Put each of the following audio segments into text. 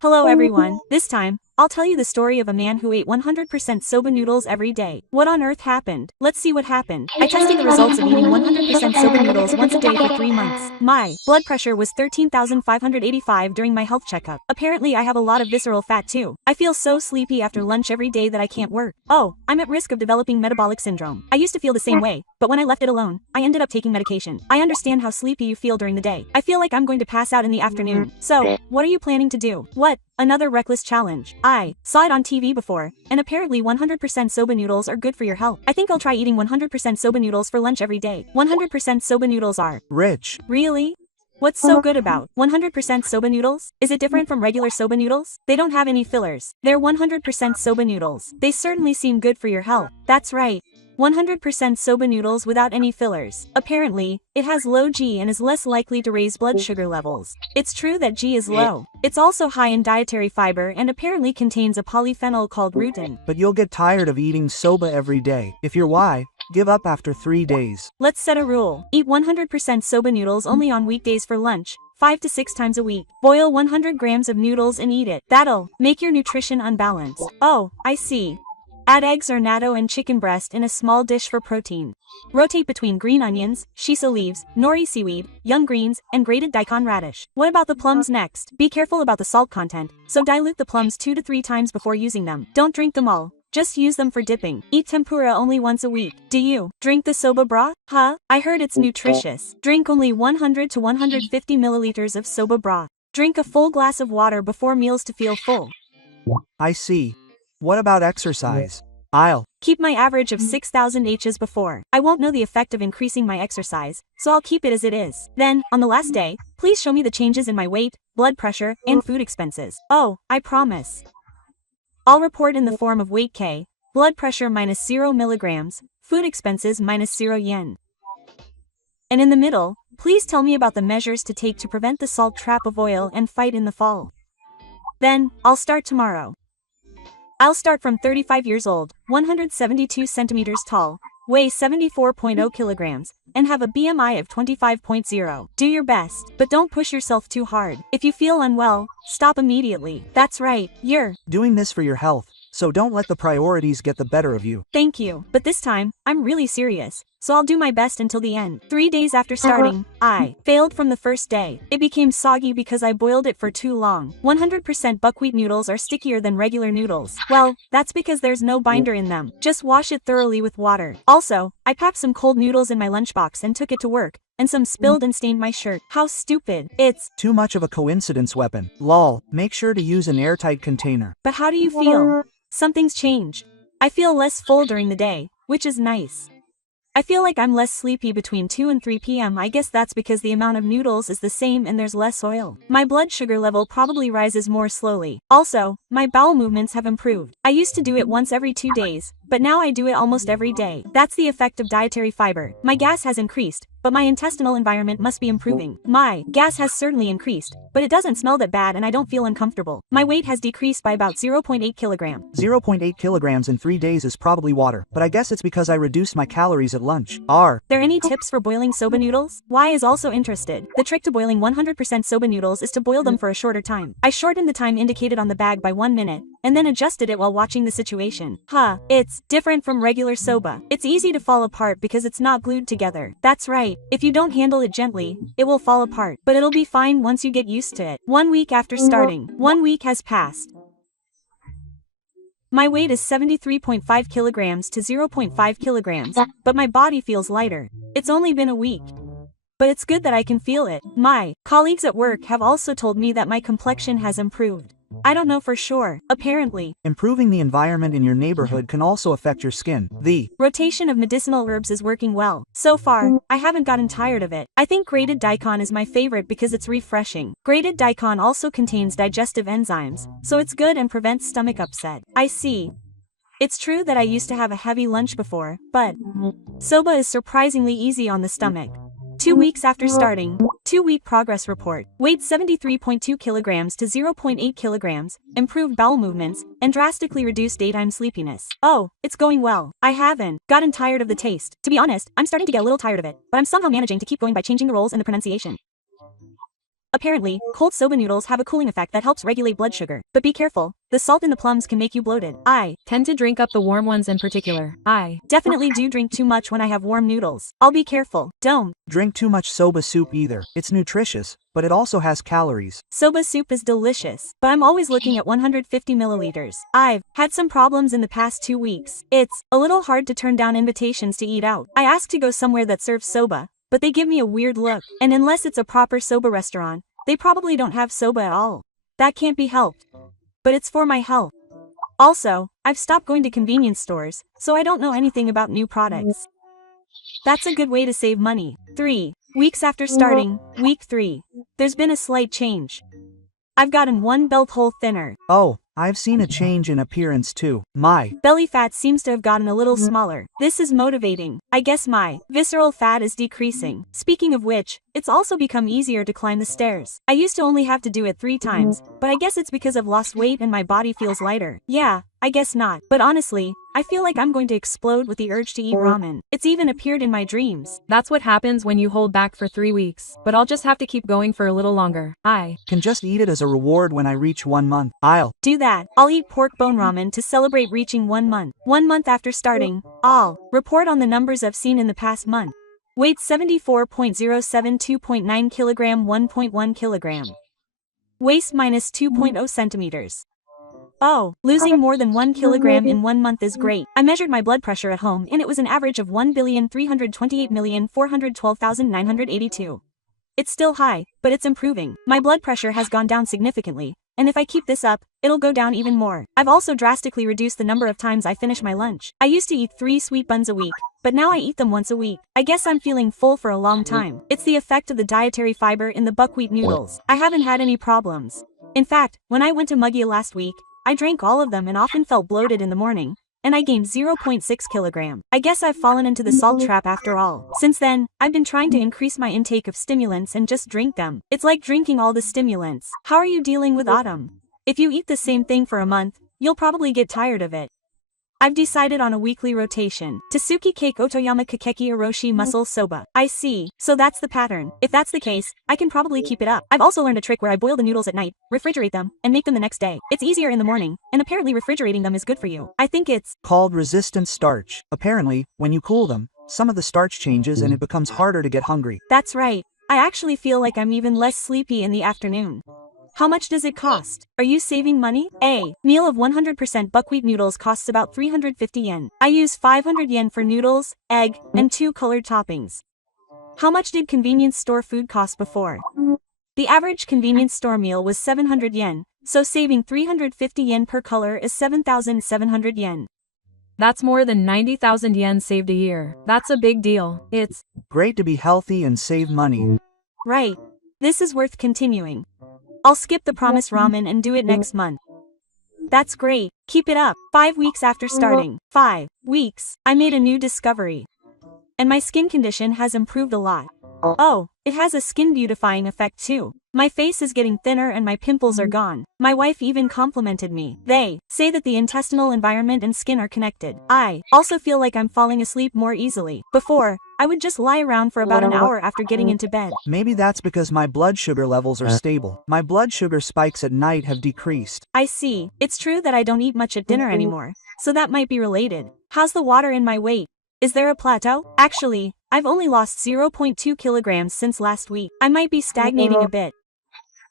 Hello everyone, this time, I'll tell you the story of a man who ate 100% soba noodles every day. What on earth happened? Let's see what happened. I tested the results of eating 100% soba noodles once a day for 3 months. My blood pressure was 13,585 during my health checkup. Apparently I have a lot of visceral fat too. I feel so sleepy after lunch every day that I can't work. Oh, I'm at risk of developing metabolic syndrome. I used to feel the same way, but when I left it alone, I ended up taking medication. I understand how sleepy you feel during the day. I feel like I'm going to pass out in the afternoon. So, what are you planning to do? What? Another reckless challenge. I saw it on TV before, and apparently 100% soba noodles are good for your health. I think I'll try eating 100% soba noodles for lunch every day. 100% soba noodles are rich. Really? What's so good about 100% soba noodles? Is it different from regular soba noodles? They don't have any fillers. They're 100% soba noodles. They certainly seem good for your health. That's right. 100% soba noodles without any fillers. Apparently, it has low G and is less likely to raise blood sugar levels. It's true that G is low. It's also high in dietary fiber and apparently contains a polyphenol called rutin. But you'll get tired of eating soba every day. If you're why, give up after 3 days. Let's set a rule. Eat 100% soba noodles only on weekdays for lunch, 5 to 6 times a week. Boil 100 grams of noodles and eat it. That'll make your nutrition unbalanced. Oh, I see. Add eggs or natto and chicken breast in a small dish for protein. Rotate between green onions, shiso leaves, nori seaweed, young greens, and grated daikon radish. What about the plums next? Be careful about the salt content, so dilute the plums 2 to 3 times before using them. Don't drink them all. Just use them for dipping. Eat tempura only once a week. Do you drink the soba broth? Huh? I heard it's nutritious. Drink only 100 to 150 milliliters of soba broth. Drink a full glass of water before meals to feel full. I see. What about exercise? I'll keep my average of 6,000 H's before. I won't know the effect of increasing my exercise, so I'll keep it as it is. Then, on the last day, please show me the changes in my weight, blood pressure, and food expenses. Oh, I promise. I'll report in the form of weight K, blood pressure minus 0 milligrams, food expenses minus 0 yen. And in the middle, please tell me about the measures to take to prevent the salt trap of oil and fight in the fall. Then, I'll start tomorrow. I'll start from 35 years old, 172 centimeters tall, weigh 74.0 kilograms, and have a BMI of 25.0. Do your best, but don't push yourself too hard. If you feel unwell, stop immediately. That's right, you're doing this for your health, so don't let the priorities get the better of you. Thank you, but this time, I'm really serious, so I'll do my best until the end. 3 days after starting, I failed from the first day. It became soggy because I boiled it for too long. 100% buckwheat noodles are stickier than regular noodles. Well, that's because there's no binder in them. Just wash it thoroughly with water. Also, I packed some cold noodles in my lunchbox and took it to work, and some spilled and stained my shirt. How stupid. It's too much of a coincidence weapon. Lol, make sure to use an airtight container. But how do you feel? Something's changed. I feel less full during the day, which is nice. I feel like I'm less sleepy between 2 and 3 p.m. I guess that's because the amount of noodles is the same and there's less oil. My blood sugar level probably rises more slowly. Also, my bowel movements have improved. I used to do it once every 2 days, but now I do it almost every day. That's the effect of dietary fiber. My gas has increased, but my intestinal environment must be improving. My gas has certainly increased, but it doesn't smell that bad and I don't feel uncomfortable. My weight has decreased by about 0.8 kilograms. 0.8 kilograms in 3 days is probably water, but I guess it's because I reduced my calories at lunch. Are there any tips for boiling soba noodles? Y is also interested. The trick to boiling 100% soba noodles is to boil them for a shorter time. I shortened the time indicated on the bag by 1 minute, and then adjusted it while watching the situation. It's different from regular soba. It's easy to fall apart because it's not glued together. That's right. If you don't handle it gently, it will fall apart. But it'll be fine once you get used to it. 1 week after starting. 1 week has passed. My weight is 73.5 kilograms to 0.5 kilograms, but my body feels lighter. It's only been a week. But it's good that I can feel it. My colleagues at work have also told me that my complexion has improved. I don't know for sure, apparently. Improving the environment in your neighborhood can also affect your skin. The rotation of medicinal herbs is working well. So far, I haven't gotten tired of it. I think grated daikon is my favorite because it's refreshing. Grated daikon also contains digestive enzymes, so it's good and prevents stomach upset. I see. It's true that I used to have a heavy lunch before, but soba is surprisingly easy on the stomach. 2 weeks after starting, 2-week progress report. Weight 73.2 kilograms to 0.8 kilograms, improved bowel movements, and drastically reduced daytime sleepiness. Oh, it's going well. I haven't gotten tired of the taste. To be honest, I'm starting to get a little tired of it, but I'm somehow managing to keep going by changing the rolls and the pronunciation. Apparently, cold soba noodles have a cooling effect that helps regulate blood sugar. But be careful, the salt in the plums can make you bloated. I Tend to drink up the warm ones in particular. I definitely do drink too much when I have warm noodles. I'll be careful. Don't Drink too much soba soup either. It's nutritious, but it also has calories. Soba soup is delicious, but I'm always looking at 150 milliliters. I've had some problems in the past 2 weeks. It's a little hard to turn down invitations to eat out. I ask to go somewhere that serves soba, but they give me a weird look, and unless it's a proper soba restaurant, they probably don't have soba at all. That can't be helped. But it's for my health. Also, I've stopped going to convenience stores, so I don't know anything about new products. That's a good way to save money. 3 weeks after starting, week 3. There's been a slight change. I've gotten 1 belt hole thinner. Oh, I've seen a change in appearance too. My Belly fat seems to have gotten a little smaller. This is motivating. I guess my visceral fat is decreasing. Speaking of which, it's also become easier to climb the stairs. I used to only have to do it 3 times, but I guess it's because I've lost weight and my body feels lighter. Yeah, I guess not. But honestly, I feel like I'm going to explode with the urge to eat ramen. It's even appeared in my dreams. That's what happens when you hold back for 3 weeks. But I'll just have to keep going for a little longer. I can just eat it as a reward when I reach 1 month. I'll do that. I'll eat pork bone ramen to celebrate reaching 1 month. 1 month after starting, I'll report on the numbers I've seen in the past month. Weight 74.072.9 kilogram 1.1 kilogram. Waist minus 2.0 centimeters. Oh, losing more than 1 kilogram in 1 month is great. I measured my blood pressure at home and it was an average of 1,328,412,982. It's still high, but it's improving. My blood pressure has gone down significantly, and if I keep this up, it'll go down even more. I've also drastically reduced the number of times I finish my lunch. I used to eat 3 sweet buns a week, but now I eat them once a week. I guess I'm feeling full for a long time. It's the effect of the dietary fiber in the buckwheat noodles. I haven't had any problems. In fact, when I went to Muggia last week, I drank all of them and often felt bloated in the morning, and I gained 0.6 kilogram. I guess I've fallen into the salt trap after all. Since then, I've been trying to increase my intake of stimulants and just drink them. It's like drinking all the stimulants. How are you dealing with autumn? If you eat the same thing for a month, you'll probably get tired of it. I've decided on a weekly rotation. Tsuki cake otoyama kakeki oroshi muscle soba. I see. So that's the pattern. If that's the case, I can probably keep it up. I've also learned a trick where I boil the noodles at night, refrigerate them, and make them the next day. It's easier in the morning, and apparently refrigerating them is good for you. I think it's called resistant starch. Apparently, when you cool them, some of the starch changes and it becomes harder to get hungry. That's right. I actually feel like I'm even less sleepy in the afternoon. How much does it cost? Are you saving money? A meal of 100% buckwheat noodles costs about 350 yen. I use 500 yen for noodles, egg, and 2 colored toppings. How much did convenience store food cost before? The average convenience store meal was 700 yen, so saving 350 yen per color is 7,700 yen. That's more than 90,000 yen saved a year. That's a big deal. It's great to be healthy and save money. Right. This is worth continuing. I'll skip the promised ramen and do it next month. That's great. Keep it up. 5 weeks after starting. 5 weeks. I made a new discovery. And my skin condition has improved a lot. Oh, it has a skin beautifying effect too. My face is getting thinner and my pimples are gone. My wife even complimented me. They say that the intestinal environment and skin are connected. I also feel like I'm falling asleep more easily. Before, I would just lie around for about an hour after getting into bed. Maybe that's because my blood sugar levels are stable. My blood sugar spikes at night have decreased. I see. It's true that I don't eat much at dinner anymore, so that might be related. How's the water in my weight? Is there a plateau? Actually, I've only lost 0.2 kilograms since last week. I might be stagnating a bit.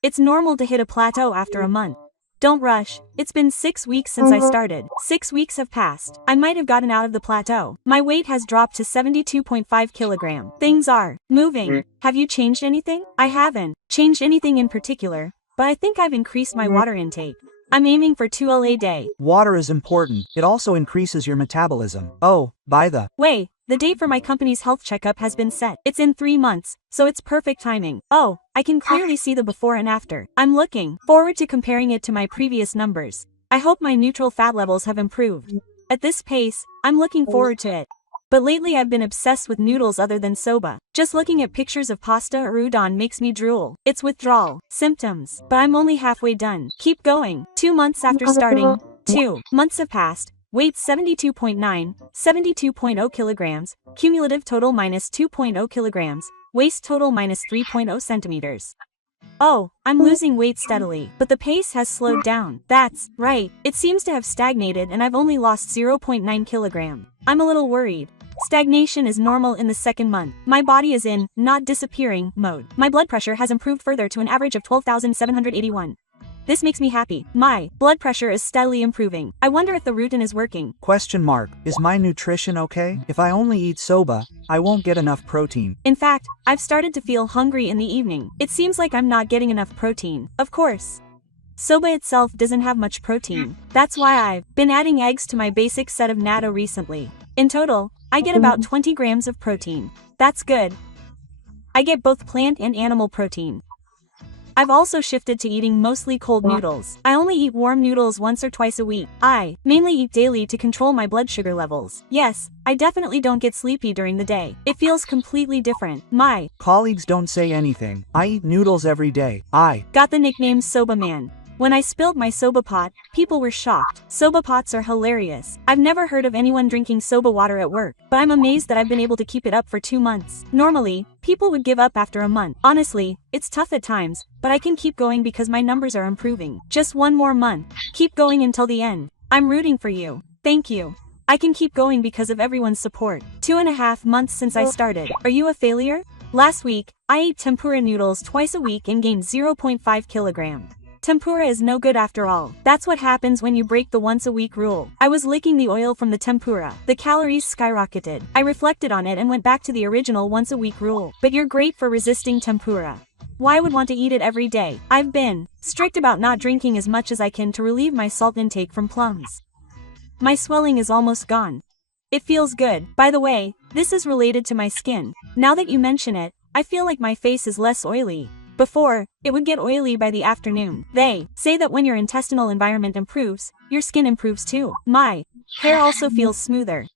It's normal to hit a plateau after a month. Don't rush. It's been 6 weeks since I started. 6 weeks have passed. I might have gotten out of the plateau. My weight has dropped to 72.5 kilogram. Things are moving. Have you changed anything? I haven't changed anything in particular, but I think I've increased my water intake. I'm aiming for 2 L a day. Water is important. It also increases your metabolism. Oh, by the way, the date for my company's health checkup has been set. It's in 3 months, so it's perfect timing. Oh, I can clearly see the before and after. I'm looking forward to comparing it to my previous numbers. I hope my neutral fat levels have improved. At this pace, I'm looking forward to it. But lately I've been obsessed with noodles other than soba. Just looking at pictures of pasta or udon makes me drool. It's withdrawal symptoms, but I'm only halfway done. Keep going. 2 months after starting. 2 months have passed. Weight 72.9, 72.0 kilograms. Cumulative total minus 2.0 kilograms. Waist total minus 3.0 centimeters. Oh, I'm losing weight steadily, but the pace has slowed down. That's right, it seems to have stagnated and I've only lost 0.9 kilogram. I'm a little worried. Stagnation is normal in the second month. My body is in not disappearing mode. My blood pressure has improved further to an average of 12,781. This makes me happy. My blood pressure is steadily improving. I wonder if the routine is working. Is my nutrition okay? If I only eat soba, I won't get enough protein. In fact, I've started to feel hungry in the evening. It seems like I'm not getting enough protein. Of course. Soba itself doesn't have much protein. That's why I've been adding eggs to my basic set of natto recently. In total, I get about 20 grams of protein. That's good. I get both plant and animal protein. I've also shifted to eating mostly cold noodles. I only eat warm noodles once or twice a week. I mainly eat daily to control my blood sugar levels. Yes, I definitely don't get sleepy during the day. It feels completely different. My colleagues don't say anything. I eat noodles every day. I got the nickname Soba Man. When I spilled my soba pot, people were shocked. Soba pots are hilarious. I've never heard of anyone drinking soba water at work, but I'm amazed that I've been able to keep it up for 2 months. Normally, people would give up after a month. Honestly, it's tough at times, but I can keep going because my numbers are improving. Just one more month. Keep going until the end. I'm rooting for you. Thank you. I can keep going because of everyone's support. 2.5 months since I started. Are you a failure? Last week, I ate tempura noodles twice a week and gained 0.5 kilogram. Tempura is no good after all. That's what happens when you break the once-a-week rule. I was licking the oil from the tempura. The calories skyrocketed. I reflected on it and went back to the original once-a-week rule. But you're great for resisting tempura. Why would want to eat it every day? I've been strict about not drinking as much as I can to relieve my salt intake from plums. My swelling is almost gone. It feels good. By the way, this is related to my skin. Now that you mention it, I feel like my face is less oily. Before, it would get oily by the afternoon. They say that when your intestinal environment improves, your skin improves too. My hair also feels smoother.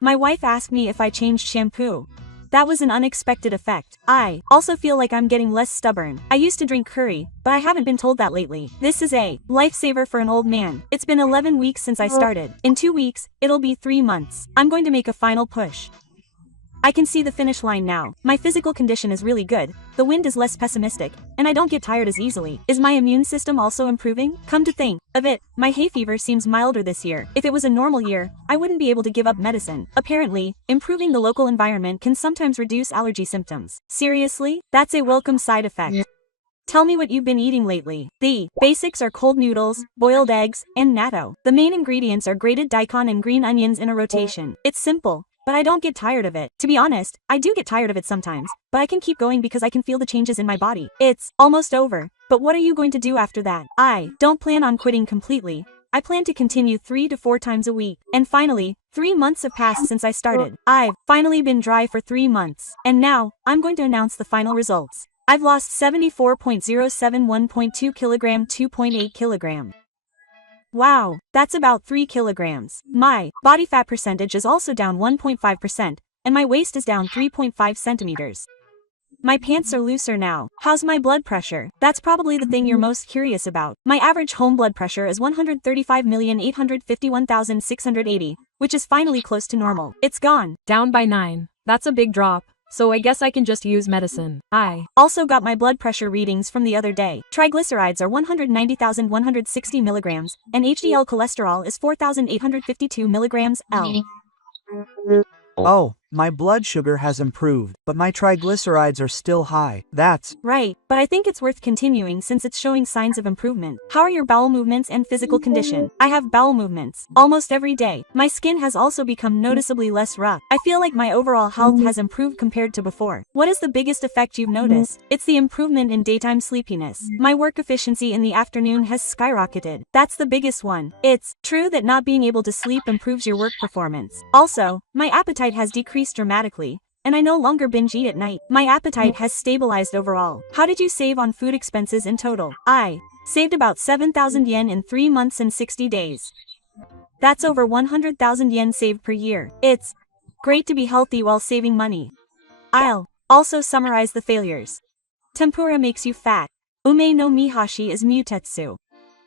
My wife asked me if I changed shampoo. That was an unexpected effect. I also feel like I'm getting less stubborn. I used to drink curry, but I haven't been told that lately. This is a lifesaver for an old man. It's been 11 weeks since I started. In 2 weeks, it'll be 3 months. I'm going to make a final push. I can see the finish line now. My physical condition is really good, the wind is less pessimistic, and I don't get tired as easily. Is my immune system also improving? Come to think of it, my hay fever seems milder this year. If it was a normal year, I wouldn't be able to give up medicine. Apparently, improving the local environment can sometimes reduce allergy symptoms. Seriously? That's a welcome side effect. Tell me what you've been eating lately. The basics are cold noodles, boiled eggs, and natto. The main ingredients are grated daikon and green onions in a rotation. It's simple, but I don't get tired of it. To be honest, I do get tired of it sometimes, but I can keep going because I can feel the changes in my body. It's almost over. But what are you going to do after that? I don't plan on quitting completely. I plan to continue 3 to 4 times a week. And finally, 3 months have passed since I started. I've finally been dry for 3 months. And now, I'm going to announce the final results. I've lost 74.071.2 kilogram, 2.8 kilogram. Wow, that's about 3 kilograms. My body fat percentage is also down 1.5%, and my waist is down 3.5 centimeters. My pants are looser now. How's my blood pressure? That's probably the thing you're most curious about. My average home blood pressure is 135,851,680, which is finally close to normal. It's gone. Down by 9. That's a big drop. So I guess I can just use medicine. I also got my blood pressure readings from the other day. Triglycerides are 190,160 milligrams, and HDL cholesterol is 4,852 milligrams L. Oh, my blood sugar has improved, but my triglycerides are still high. That's right, but I think it's worth continuing since it's showing signs of improvement. How are your bowel movements and physical condition? I have bowel movements almost every day. My skin has also become noticeably less rough. I feel like my overall health has improved compared to before. What is the biggest effect you've noticed? It's the improvement in daytime sleepiness. My work efficiency in the afternoon has skyrocketed. That's the biggest one. It's true that not being able to sleep improves your work performance. Also, my appetite has decreased dramatically, and I no longer binge eat at night. My appetite has stabilized overall. How did you save on food expenses in total? I saved about 7,000 yen in 3 months and 60 days. That's over 100,000 yen saved per year. It's great to be healthy while saving money. I'll also summarize the failures. Tempura makes you fat. Ume no mihashi is mutetsu.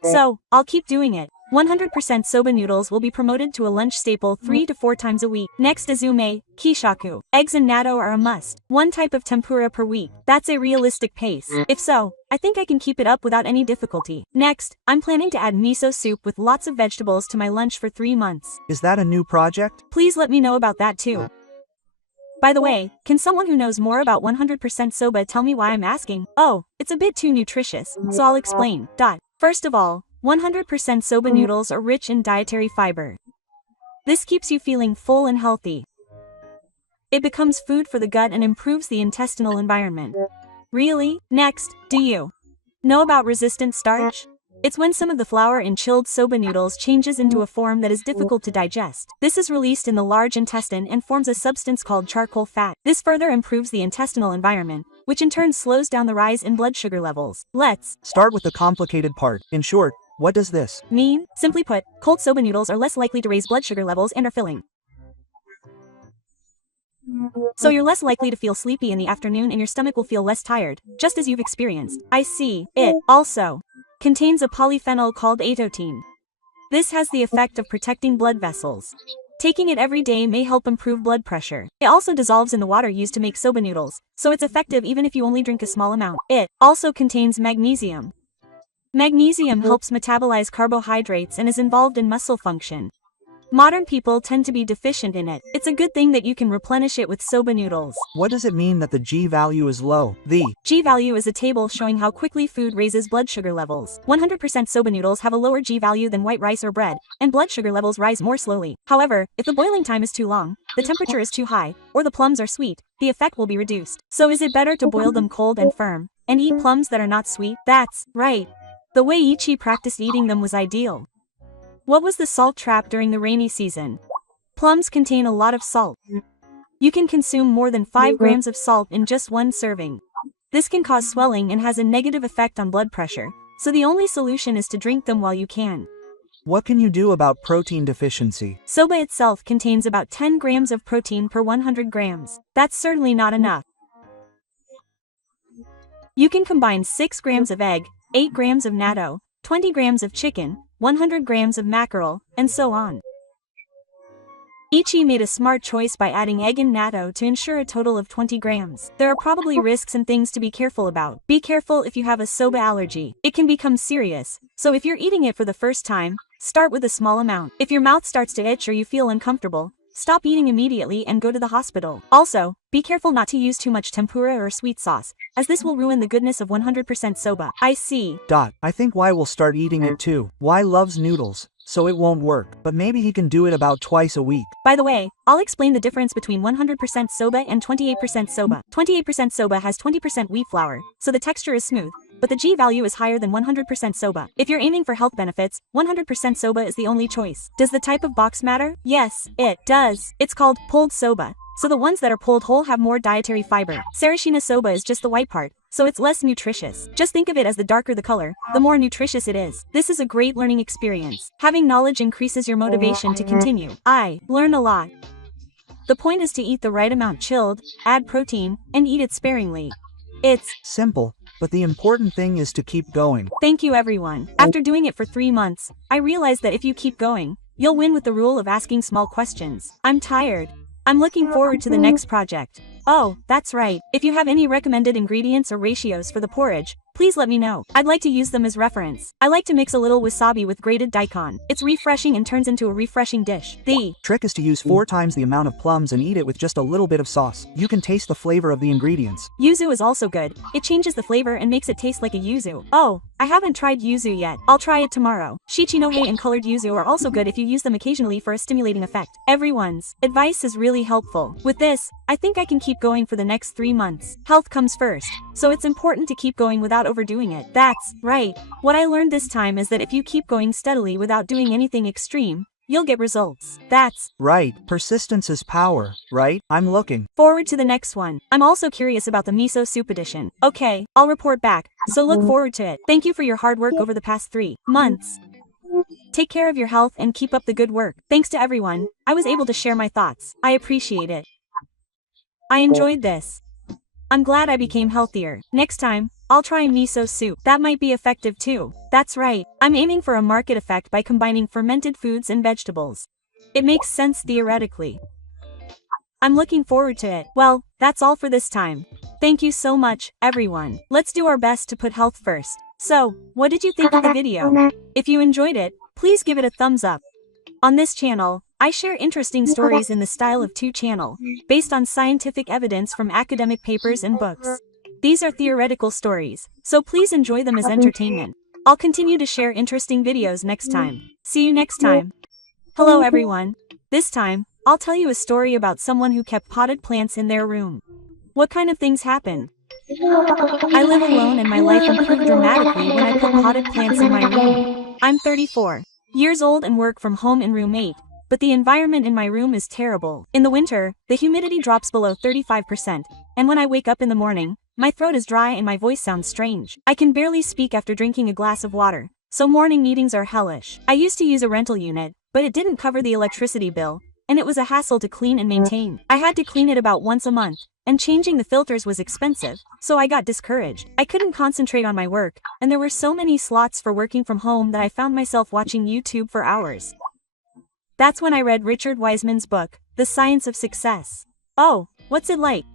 So, I'll keep doing it. 100% soba noodles will be promoted to a lunch staple 3 to 4 times a week. Next, azume, kishaku. Eggs and natto are a must. One type of tempura per week. That's a realistic pace. If so, I think I can keep it up without any difficulty. Next, I'm planning to add miso soup with lots of vegetables to my lunch for 3 months. Is that a new project? Please let me know about that too. By the way, can someone who knows more about 100% soba tell me why I'm asking? Oh, it's a bit too nutritious, so I'll explain. First of all, 100% soba noodles are rich in dietary fiber. This keeps you feeling full and healthy. It becomes food for the gut and improves the intestinal environment. Really? Next, do you know about resistant starch? It's when some of the flour in chilled soba noodles changes into a form that is difficult to digest. This is released in the large intestine and forms a substance called charcoal fat. This further improves the intestinal environment, which in turn slows down the rise in blood sugar levels. Let's start with the complicated part. In short, what does this mean? Simply put, cold soba noodles are less likely to raise blood sugar levels and are filling. So you're less likely to feel sleepy in the afternoon and your stomach will feel less tired, just as you've experienced. I see. It also contains a polyphenol called atotine. This has the effect of protecting blood vessels. Taking it every day may help improve blood pressure. It also dissolves in the water used to make soba noodles, so it's effective even if you only drink a small amount. It also contains magnesium. Magnesium helps metabolize carbohydrates and is involved in muscle function. Modern people tend to be deficient in it. It's a good thing that you can replenish it with soba noodles. What does it mean that the G value is low? The G value is a table showing how quickly food raises blood sugar levels. 100% soba noodles have a lower G value than white rice or bread, and blood sugar levels rise more slowly. However, if the boiling time is too long, the temperature is too high, or the plums are sweet, the effect will be reduced. So is it better to boil them cold and firm, and eat plums that are not sweet? That's right. The way Ichi practiced eating them was ideal. What was the salt trap during the rainy season? Plums contain a lot of salt. You can consume more than 5 grams of salt in just one serving. This can cause swelling and has a negative effect on blood pressure, so the only solution is to drink them while you can. What can you do about protein deficiency? Soba itself contains about 10 grams of protein per 100 grams. That's certainly not enough. You can combine 6 grams of egg, 8 grams of natto, 20 grams of chicken, 100 grams of mackerel, and so on. Ichi made a smart choice by adding egg and natto to ensure a total of 20 grams. There are probably risks and things to be careful about. Be careful if you have a soba allergy. It can become serious, so if you're eating it for the first time, start with a small amount. If your mouth starts to itch or you feel uncomfortable, stop eating immediately and go to the hospital. Also, be careful not to use too much tempura or sweet sauce, as this will ruin the goodness of 100% soba. I see. I think Y will start eating it too. Y loves noodles, so it won't work, but maybe he can do it about twice a week. By the way, I'll explain the difference between 100% soba and 28% soba. 28% soba has 20% wheat flour, so the texture is smooth, but the G value is higher than 100% soba. If you're aiming for health benefits, 100% soba is the only choice. Does the type of box matter? Yes, it does. It's called pulled soba, so the ones that are pulled whole have more dietary fiber. Sarashina soba is just the white part, so it's less nutritious. Just think of it as the darker the color, the more nutritious it is. This is a great learning experience. Having knowledge increases your motivation to continue. I learn a lot. The point is to eat the right amount chilled, add protein, and eat it sparingly. It's simple, but the important thing is to keep going. Thank you everyone. After doing it for 3 months, I realized that if you keep going, you'll win with the rule of asking small questions. I'm tired. I'm looking forward to the next project. Oh, that's right. If you have any recommended ingredients or ratios for the porridge, please let me know. I'd like to use them as reference. I like to mix a little wasabi with grated daikon. It's refreshing and turns into a refreshing dish. The trick is to use 4 times the amount of plums and eat it with just a little bit of sauce. You can taste the flavor of the ingredients. Yuzu is also good. It changes the flavor and makes it taste like a yuzu. Oh, I haven't tried yuzu yet. I'll try it tomorrow. Shichinohe and colored yuzu are also good if you use them occasionally for a stimulating effect. Everyone's advice is really helpful. With this, I think I can keep going for the next 3 months. Health comes first, so it's important to keep going without overdoing it. That's right. What I learned this time is that if you keep going steadily without doing anything extreme, you'll get results. That's right. Persistence is power, right? I'm looking forward to the next one. I'm also curious about the miso soup edition. Okay, I'll report back, so look forward to it. Thank you for your hard work over the past 3 months. Take care of your health and keep up the good work. Thanks to everyone, I was able to share my thoughts. I appreciate it. I enjoyed this. I'm glad I became healthier. Next time, I'll try miso soup. That might be effective too. That's right. I'm aiming for a market effect by combining fermented foods and vegetables. It makes sense theoretically. I'm looking forward to it. Well, that's all for this time. Thank you so much, everyone. Let's do our best to put health first. So, what did you think of the video? If you enjoyed it, please give it a thumbs up. On this channel, I share interesting stories in the style of 2 channel, based on scientific evidence from academic papers and books. These are theoretical stories, so please enjoy them as entertainment. I'll continue to share interesting videos next time. See you next time. Hello everyone. This time, I'll tell you a story about someone who kept potted plants in their room. What kind of things happen? I live alone and my life improved dramatically when I put potted plants in my room. I'm 34 years old and work from home in room 8, but the environment in my room is terrible. In the winter, the humidity drops below 35%, and when I wake up in the morning, my throat is dry and my voice sounds strange. I can barely speak after drinking a glass of water, so morning meetings are hellish. I used to use a rental unit, but it didn't cover the electricity bill, and it was a hassle to clean and maintain. I had to clean it about once a month, and changing the filters was expensive, so I got discouraged. I couldn't concentrate on my work, and there were so many slots for working from home that I found myself watching YouTube for hours. That's when I read Richard Wiseman's book, The Science of Success. Oh, what's it like?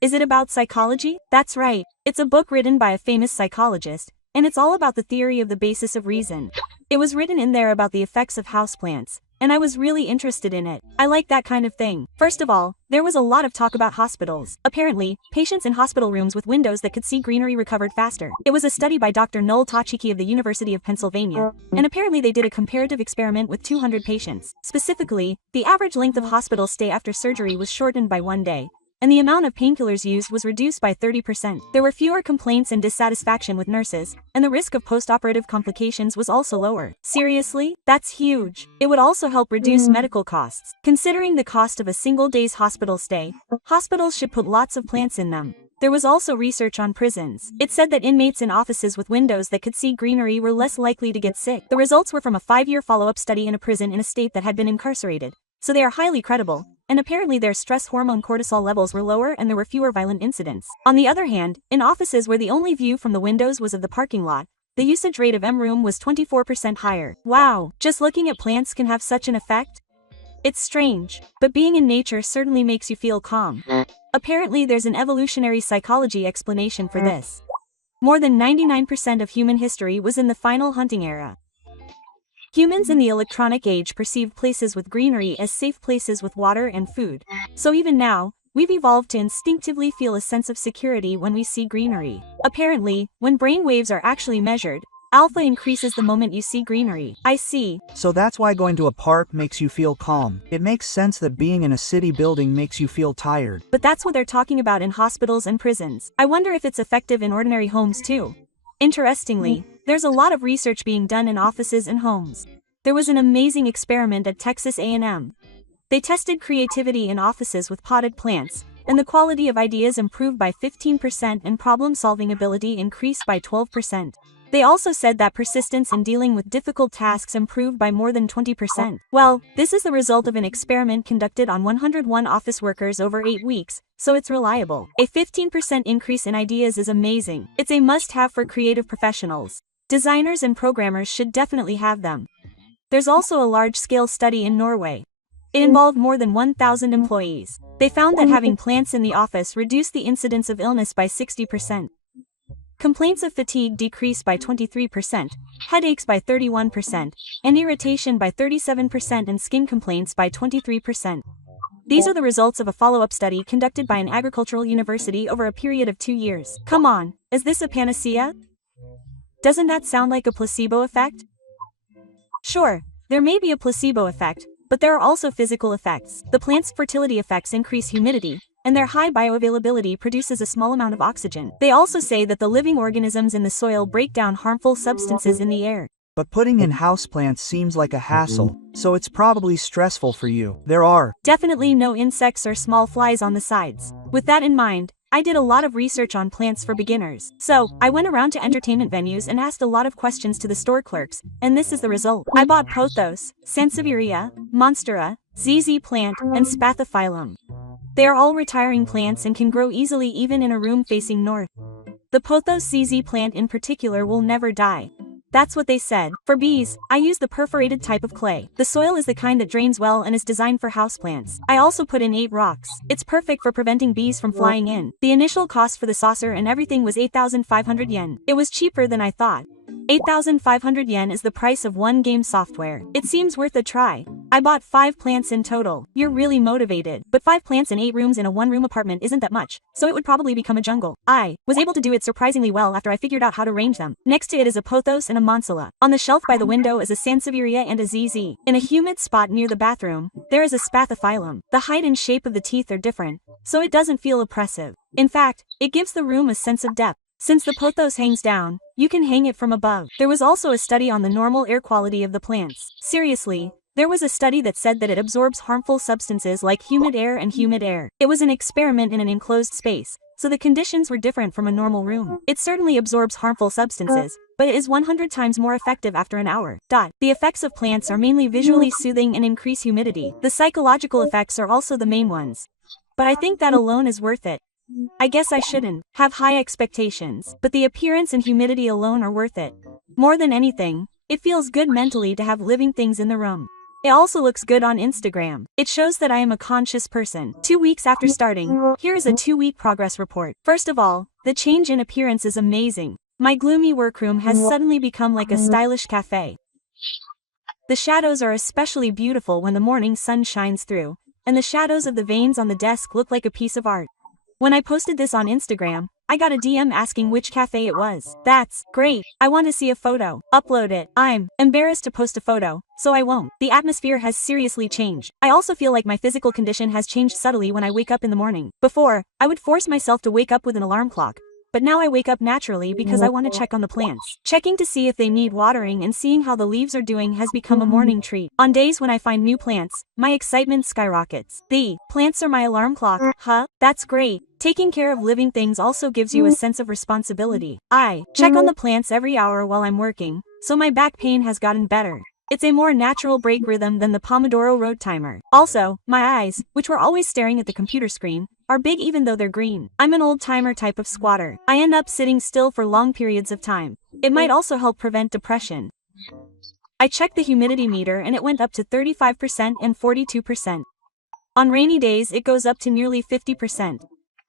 Is it about psychology? That's right, it's a book written by a famous psychologist, and it's all about the theory of the basis of reason. It was written in there about the effects of houseplants, and I was really interested in it. I like that kind of thing. First of all, there was a lot of talk about hospitals. Apparently, patients in hospital rooms with windows that could see greenery recovered faster. It was a study by Dr. Noel Tachiki of the University of Pennsylvania, and apparently they did a comparative experiment with 200 patients. Specifically, the average length of hospital stay after surgery was shortened by 1 day, and the amount of painkillers used was reduced by 30%. There were fewer complaints and dissatisfaction with nurses, and the risk of post-operative complications was also lower. Seriously? That's huge. It would also help reduce medical costs. Considering the cost of a single day's hospital stay, hospitals should put lots of plants in them. There was also research on prisons. It said that inmates in offices with windows that could see greenery were less likely to get sick. The results were from a 5-year follow-up study in a prison in a state that had been incarcerated, so they are highly credible. And apparently their stress hormone cortisol levels were lower and there were fewer violent incidents. On the other hand, in offices where the only view from the windows was of the parking lot, the usage rate of M-room was 24% higher. Wow, just looking at plants can have such an effect? It's strange, but being in nature certainly makes you feel calm. Apparently there's an evolutionary psychology explanation for this. More than 99% of human history was in the final hunting era. Humans in the electronic age perceived places with greenery as safe places with water and food. So even now, we've evolved to instinctively feel a sense of security when we see greenery. Apparently, when brain waves are actually measured, alpha increases the moment you see greenery. I see. So that's why going to a park makes you feel calm. It makes sense that being in a city building makes you feel tired. But that's what they're talking about in hospitals and prisons. I wonder if it's effective in ordinary homes too. Interestingly, there's a lot of research being done in offices and homes. There was an amazing experiment at Texas A&M. They tested creativity in offices with potted plants, and the quality of ideas improved by 15% and problem-solving ability increased by 12%. They also said that persistence in dealing with difficult tasks improved by more than 20%. Well, this is the result of an experiment conducted on 101 office workers over 8 weeks, so it's reliable. A 15% increase in ideas is amazing. It's a must-have for creative professionals. Designers and programmers should definitely have them. There's also a large-scale study in Norway. It involved more than 1,000 employees. They found that having plants in the office reduced the incidence of illness by 60%. Complaints of fatigue decreased by 23%, headaches by 31%, and irritation by 37% and skin complaints by 23%. These are the results of a follow-up study conducted by an agricultural university over a period of 2 years. Come on, is this a panacea? Doesn't that sound like a placebo effect? Sure, there may be a placebo effect, but there are also physical effects. The plant's fertility effects increase humidity, and their high bioavailability produces a small amount of oxygen. They also say that the living organisms in the soil break down harmful substances in the air. But putting in houseplants seems like a hassle, so it's probably stressful for you. There are definitely no insects or small flies on the sides. With that in mind, I did a lot of research on plants for beginners. So, I went around to entertainment venues and asked a lot of questions to the store clerks, and this is the result. I bought pothos, sansevieria, monstera, ZZ plant, and spathiphyllum. They are all retiring plants and can grow easily even in a room facing north. The pothos CZ plant in particular will never die. That's what they said. For bees, I use the perforated type of clay. The soil is the kind that drains well and is designed for houseplants. I also put in 8 rocks. It's perfect for preventing bees from flying in. The initial cost for the saucer and everything was 8,500 yen. It was cheaper than I thought. 8,500 yen is the price of one game software. It seems worth a try. I bought 5 plants in total. You're really motivated. But 5 plants in 8 rooms in a 1-room apartment isn't that much, so it would probably become a jungle. I was able to do it surprisingly well after I figured out how to range them. Next to it is a pothos and a monsula. On the shelf by the window is a sansevieria and a ZZ. In a humid spot near the bathroom, there is a spathiphyllum. The height and shape of the teeth are different, so it doesn't feel oppressive. In fact, it gives the room a sense of depth. Since the pothos hangs down, you can hang it from above. There was also a study on the normal air quality of the plants. Seriously, there was a study that said that it absorbs harmful substances like humid air and humid air. It was an experiment in an enclosed space, so the conditions were different from a normal room. It certainly absorbs harmful substances, but it is 100 times more effective after an hour. The effects of plants are mainly visually soothing and increase humidity. The psychological effects are also the main ones. But I think that alone is worth it. I guess I shouldn't have high expectations, but the appearance and humidity alone are worth it. More than anything, it feels good mentally to have living things in the room. It also looks good on Instagram. It shows that I am a conscious person. 2 weeks after starting, here is a 2-week progress report. First of all, the change in appearance is amazing. My gloomy workroom has suddenly become like a stylish cafe. The shadows are especially beautiful when the morning sun shines through, and the shadows of the veins on the desk look like a piece of art. When I posted this on Instagram, I got a DM asking which cafe it was. That's great. I want to see a photo. Upload it. I'm embarrassed to post a photo, so I won't. The atmosphere has seriously changed. I also feel like my physical condition has changed subtly when I wake up in the morning. Before, I would force myself to wake up with an alarm clock. But now I wake up naturally because I want to check on the plants. Checking to see if they need watering and seeing how the leaves are doing has become a morning treat. On days when I find new plants, my excitement skyrockets. The plants are my alarm clock. Huh? That's great. Taking care of living things also gives you a sense of responsibility. I check on the plants every hour while I'm working, so my back pain has gotten better. It's a more natural break rhythm than the Pomodoro road timer. Also, my eyes, which were always staring at the computer screen, are big even though they're green. I'm an old-timer type of squatter. I end up sitting still for long periods of time. It might also help prevent depression. I checked the humidity meter and it went up to 35% and 42%. On rainy days it goes up to nearly 50%.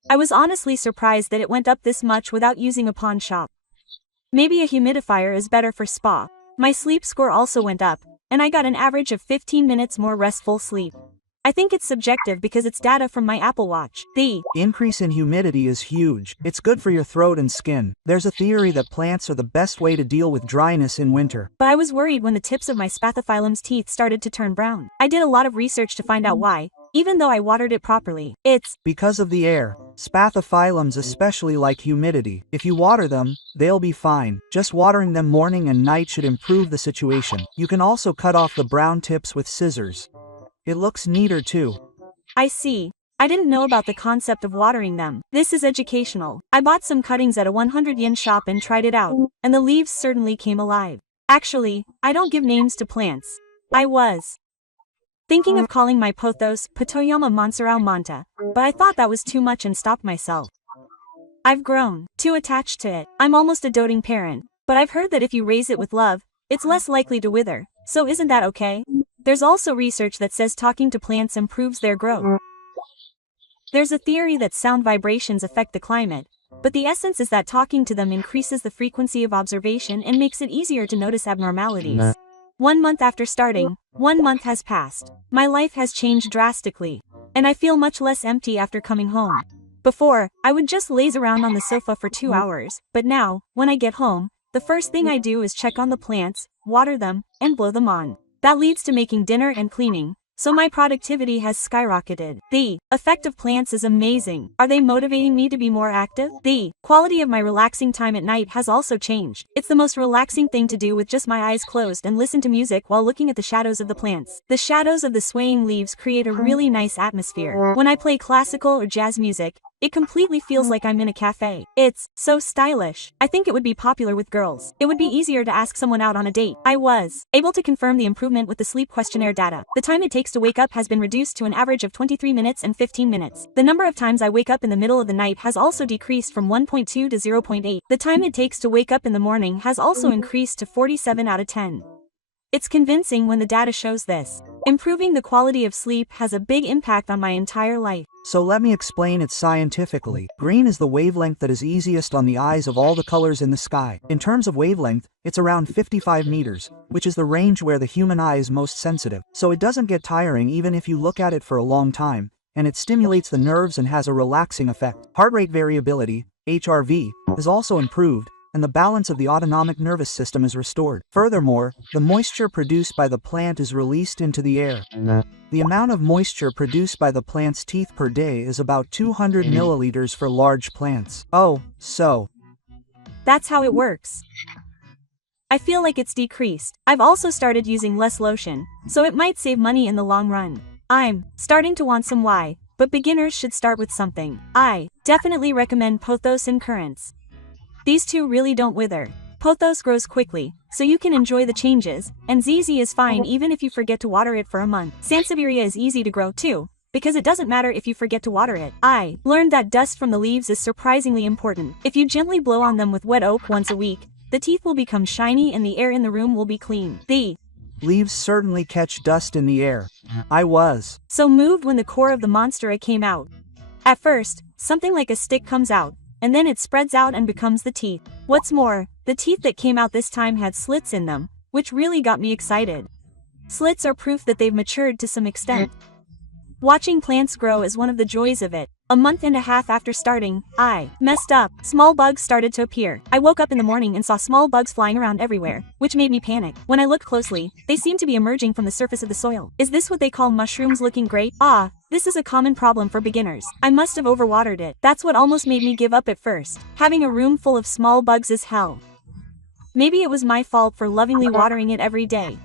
I was honestly surprised that it went up this much without using a pawn shop. Maybe a humidifier is better for spa. My sleep score also went up, and I got an average of 15 minutes more restful sleep. I think it's subjective because it's data from my Apple Watch. The increase in humidity is huge. It's good for your throat and skin. There's a theory that plants are the best way to deal with dryness in winter. But I was worried when the tips of my spathiphyllum's teeth started to turn brown. I did a lot of research to find out why, even though I watered it properly. It's because of the air. Spathiphyllums especially like humidity. If you water them, they'll be fine. Just watering them morning and night should improve the situation. You can also cut off the brown tips with scissors. It looks neater too. I see. I didn't know about the concept of watering them. This is educational. I bought some cuttings at a 100 yen shop and tried it out, and the leaves certainly came alive. Actually, I don't give names to plants. I was thinking of calling my pothos Patoyama Monserau Monta, but I thought that was too much and stopped myself. I've grown too attached to it. I'm almost a doting parent, but I've heard that if you raise it with love, it's less likely to wither. So isn't that okay? There's also research that says talking to plants improves their growth. There's a theory that sound vibrations affect the climate, but the essence is that talking to them increases the frequency of observation and makes it easier to notice abnormalities. 1 month after starting, 1 month has passed. My life has changed drastically, and I feel much less empty after coming home. Before, I would just laze around on the sofa for 2 hours, but now, when I get home, the first thing I do is check on the plants, water them, and blow them on. That leads to making dinner and cleaning, so my productivity has skyrocketed. The effect of plants is amazing. Are they motivating me to be more active? The quality of my relaxing time at night has also changed. It's the most relaxing thing to do with just my eyes closed and listen to music while looking at the shadows of the plants. The shadows of the swaying leaves create a really nice atmosphere. When I play classical or jazz music, It completely feels like I'm in a cafe. It's so stylish. I think it would be popular with girls. It would be easier to ask someone out on a date. I was able to confirm the improvement with the sleep questionnaire data. The time it takes to wake up has been reduced to an average of 23 minutes and 15 minutes. The number of times I wake up in the middle of the night has also decreased from 1.2 to 0.8. The time it takes to wake up in the morning has also increased to 47 out of 10. It's convincing when the data shows this. Improving the quality of sleep has a big impact on my entire life. So let me explain it scientifically. Green is the wavelength that is easiest on the eyes of all the colors in the sky. In terms of wavelength, it's around 55 meters, which is the range where the human eye is most sensitive. So it doesn't get tiring even if you look at it for a long time, and it stimulates the nerves and has a relaxing effect. Heart rate variability, HRV, is also improved, and the balance of the autonomic nervous system is restored. Furthermore, the moisture produced by the plant is released into the air. The amount of moisture produced by the plant's teeth per day is about 200 milliliters for large plants. Oh, so that's how it works. I feel like it's decreased. I've also started using less lotion, so it might save money in the long run. I'm starting to want some why, but beginners should start with something. I definitely recommend pothos and currants. These two really don't wither. Pothos grows quickly, so you can enjoy the changes, and ZZ is fine even if you forget to water it for a month. Sansevieria is easy to grow too, because it doesn't matter if you forget to water it. I learned that dust from the leaves is surprisingly important. If you gently blow on them with wet oak once a week, the teeth will become shiny and the air in the room will be clean. The leaves certainly catch dust in the air. I was so moved when the core of the monstera came out. At first, something like a stick comes out, and then it spreads out and becomes the teeth. What's more, the teeth that came out this time had slits in them, which really got me excited. Slits are proof that they've matured to some extent. Watching plants grow is one of the joys of it. A month and a half after starting, I messed up. Small bugs started to appear. I woke up in the morning and saw small bugs flying around everywhere, which made me panic. When I looked closely, they seemed to be emerging from the surface of the soil. Is this what they call mushrooms looking great? Ah, this is a common problem for beginners. I must have overwatered it. That's what almost made me give up at first. Having a room full of small bugs is hell. Maybe it was my fault for lovingly watering it every day.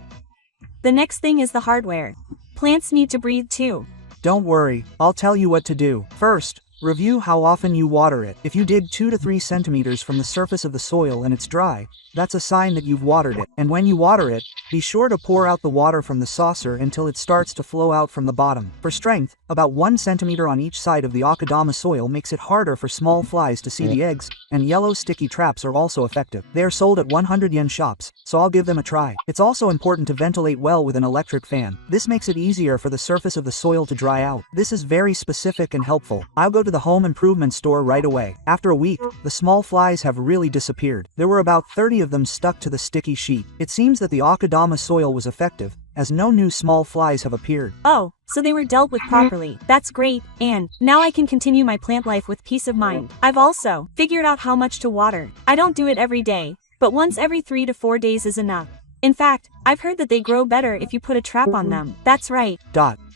The next thing is the hardware. Plants need to breathe too. Don't worry, I'll tell you what to do. First, review how often you water it. If you dig 2 to 3 centimeters from the surface of the soil and it's dry, that's a sign that you've watered it. And when you water it, be sure to pour out the water from the saucer until it starts to flow out from the bottom. For strength, about 1 centimeter on each side of the akadama soil makes it harder for small flies to see the eggs, and yellow sticky traps are also effective. They are sold at 100 yen shops, so I'll give them a try. It's also important to ventilate well with an electric fan. This makes it easier for the surface of the soil to dry out. This is very specific and helpful. I'll go to the home improvement store right away. After a week, the small flies have really disappeared. There were about 30 of them stuck to the sticky sheet. It seems that the akadama soil was effective, as no new small flies have appeared. Oh, so they were dealt with properly. That's great, and now I can continue my plant life with peace of mind. I've also figured out how much to water. I don't do it every day, but once every 3 to 4 days is enough. In fact, I've heard that they grow better if you put a trap on them. That's right.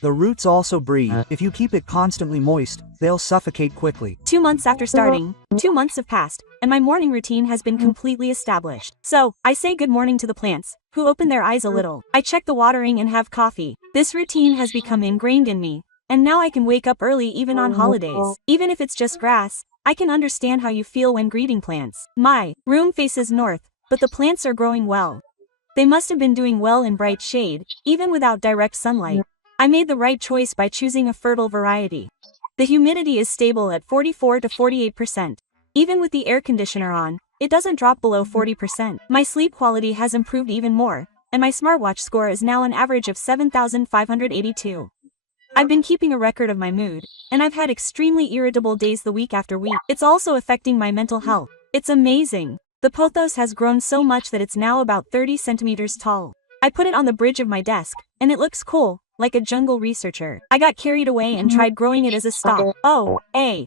The roots also breathe. If you keep it constantly moist, they'll suffocate quickly. 2 months after starting, 2 months have passed, and my morning routine has been completely established. So, I say good morning to the plants, who open their eyes a little. I check the watering and have coffee. This routine has become ingrained in me, and now I can wake up early even on holidays. Even if it's just grass, I can understand how you feel when greeting plants. My room faces north, but the plants are growing well. They must have been doing well in bright shade, even without direct sunlight. I made the right choice by choosing a fertile variety. The humidity is stable at 44 to 48%. Even with the air conditioner on, it doesn't drop below 40%. My sleep quality has improved even more, and my smartwatch score is now an average of 7,582. I've been keeping a record of my mood, and I've had extremely irritable days the week after week. It's also affecting my mental health. It's amazing. The pothos has grown so much that it's now about 30 centimeters tall. I put it on the bridge of my desk, and it looks cool, like a jungle researcher. I got carried away and tried growing it as a stalk.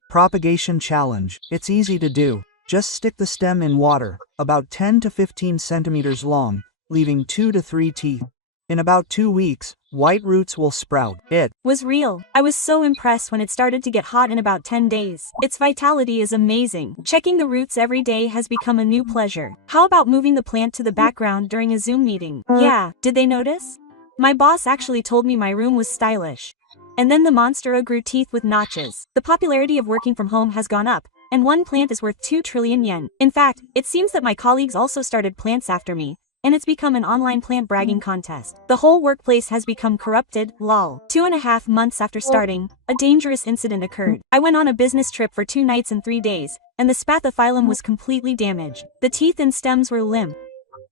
Propagation challenge. It's easy to do. Just stick the stem in water, about 10 to 15 centimeters long, leaving 2 to 3 teeth. In about 2 weeks, white roots will sprout. It was real. I was so impressed when it started to get hot in about 10 days. Its vitality is amazing. Checking the roots every day has become a new pleasure. How about moving the plant to the background during a Zoom meeting? Yeah, did they notice? My boss actually told me my room was stylish. And then the monstera grew teeth with notches. The popularity of working from home has gone up, and one plant is worth 2 trillion yen. In fact, it seems that my colleagues also started plants after me, and it's become an online plant bragging contest. The whole workplace has become corrupted, lol. 2.5 months after starting, a dangerous incident occurred. I went on a business trip for 2 nights and 3 days, and the spathiphyllum was completely damaged. The teeth and stems were limp.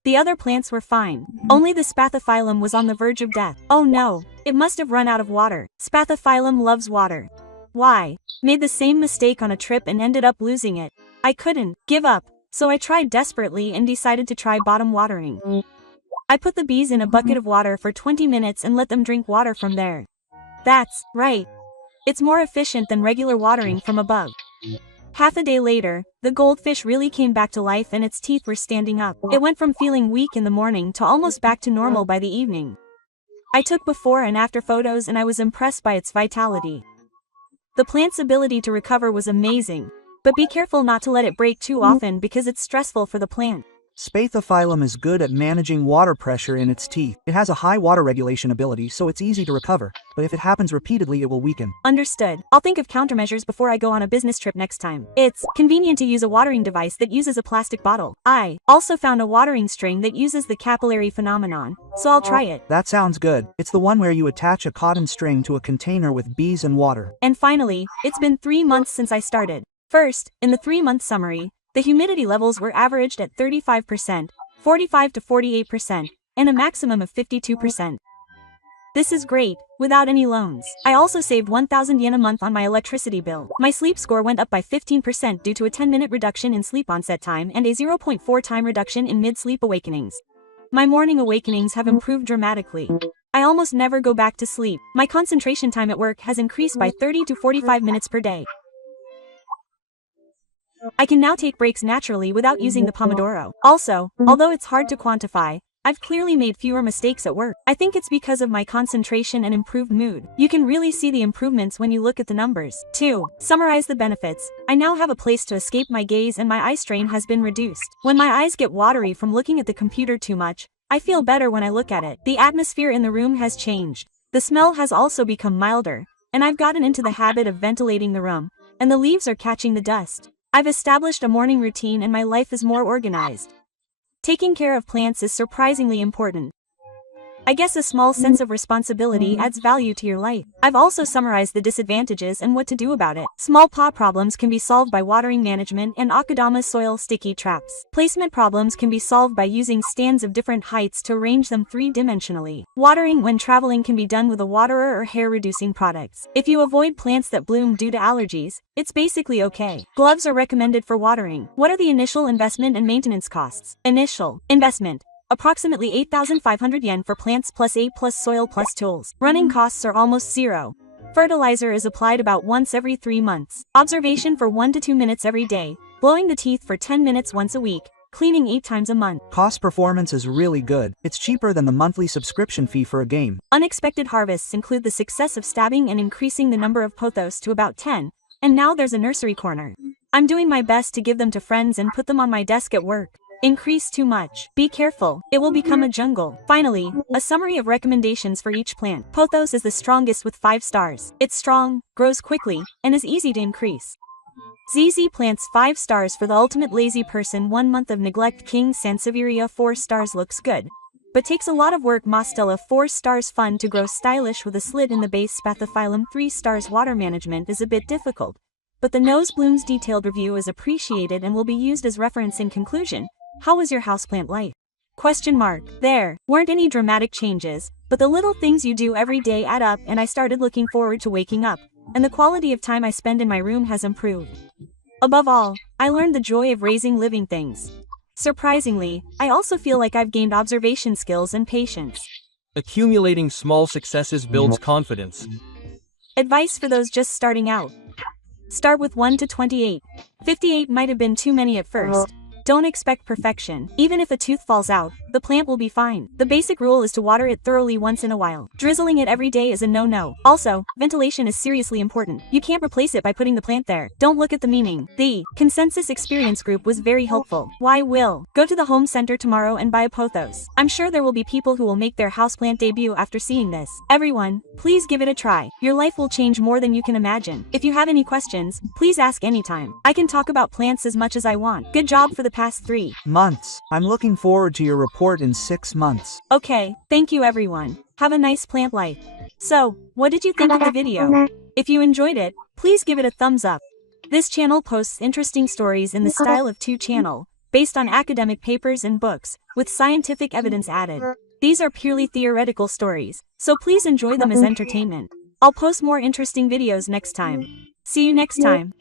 The other plants were fine. Only the spathiphyllum was on the verge of death. Oh no, it must have run out of water. Spathiphyllum loves water. Why? Made the same mistake on a trip and ended up losing it. I couldn't give up. So I tried desperately and decided to try bottom watering. I put the bees in a bucket of water for 20 minutes and let them drink water from there. That's right. It's more efficient than regular watering from above. Half a day later, the goldfish really came back to life and its teeth were standing up. It went from feeling weak in the morning to almost back to normal by the evening. I took before and after photos and I was impressed by its vitality. The plant's ability to recover was amazing. But be careful not to let it break too often because it's stressful for the plant. Spathiphyllum is good at managing water pressure in its teeth. It has a high water regulation ability, so it's easy to recover, but if it happens repeatedly it will weaken. Understood. I'll think of countermeasures before I go on a business trip next time. It's convenient to use a watering device that uses a plastic bottle. I also found a watering string that uses the capillary phenomenon, so I'll try it. That sounds good. It's the one where you attach a cotton string to a container with bees and water. And finally, it's been 3 months since I started. First, in the 3-month summary, the humidity levels were averaged at 35%, 45 to 48%, and a maximum of 52%. This is great, without any loans. I also saved 1,000 yen a month on my electricity bill. My sleep score went up by 15% due to a 10-minute reduction in sleep onset time and a 0.4 time reduction in mid-sleep awakenings. My morning awakenings have improved dramatically. I almost never go back to sleep. My concentration time at work has increased by 30 to 45 minutes per day. I can now take breaks naturally without using the Pomodoro. Also, although it's hard to quantify, I've clearly made fewer mistakes at work. I think it's because of my concentration and improved mood. You can really see the improvements when you look at the numbers. 2. Summarize the benefits. I now have a place to escape my gaze and my eye strain has been reduced. When my eyes get watery from looking at the computer too much, I feel better when I look at it. The atmosphere in the room has changed. The smell has also become milder, and I've gotten into the habit of ventilating the room, and the leaves are catching the dust. I've established a morning routine and my life is more organized. Taking care of plants is surprisingly important. I guess a small sense of responsibility adds value to your life. I've also summarized the disadvantages and what to do about it. Small pot problems can be solved by watering management and akadama soil sticky traps. Placement problems can be solved by using stands of different heights to arrange them 3-dimensionally. Watering when traveling can be done with a waterer or hair-reducing products. If you avoid plants that bloom due to allergies, it's basically okay. Gloves are recommended for watering. What are the initial investment and maintenance costs? Initial investment: approximately 8,500 yen for plants plus 8 plus soil plus tools. Running costs are almost zero. Fertilizer is applied about once every 3 months. Observation for 1 to 2 minutes every day. Blowing the teeth for 10 minutes once a week. Cleaning 8 times a month. Cost performance is really good. It's cheaper than the monthly subscription fee for a game. Unexpected harvests include the success of stabbing and increasing the number of pothos to about 10. And now there's a nursery corner. I'm doing my best to give them to friends and put them on my desk at work. Increase too much. Be careful, it will become a jungle. Finally, a summary of recommendations for each plant. Pothos is the strongest with 5 stars. It's strong, grows quickly, and is easy to increase. ZZ plants 5 stars for the ultimate lazy person. 1 month of neglect. King Sansevieria 4 stars looks good, but takes a lot of work. Mostella 4 stars fun to grow, stylish with a slit in the base. Spathiphyllum 3 stars water management is a bit difficult, but the nose blooms. Detailed review is appreciated and will be used as reference in conclusion. How was your houseplant life? Question mark. There weren't any dramatic changes, but the little things you do every day add up, and I started looking forward to waking up, and the quality of time I spend in my room has improved. Above all, I learned the joy of raising living things. Surprisingly, I also feel like I've gained observation skills and patience. Accumulating small successes builds confidence. Advice for those just starting out. Start with 1 to 28. 58 might have been too many at first. Don't expect perfection. Even if a tooth falls out, the plant will be fine. The basic rule is to water it thoroughly once in a while. Drizzling it every day is a no-no. Also, ventilation is seriously important. You can't replace it by putting the plant there. Don't look at the meaning. The consensus experience group was very helpful. Why will go to the home center tomorrow and buy a pothos. I'm sure there will be people who will make their houseplant debut after seeing this. Everyone, please give it a try. Your life will change more than you can imagine. If you have any questions, please ask anytime. I can talk about plants as much as I want. Good job for the past 3 months. I'm looking forward to your report in 6 months. Okay, thank you everyone. Have a nice plant life. So, what did you think of the video? If you enjoyed it, please give it a thumbs up. This channel posts interesting stories in the style of 2 channel, based on academic papers and books, with scientific evidence added. These are purely theoretical stories, so please enjoy them as entertainment. I'll post more interesting videos next time. See you next time.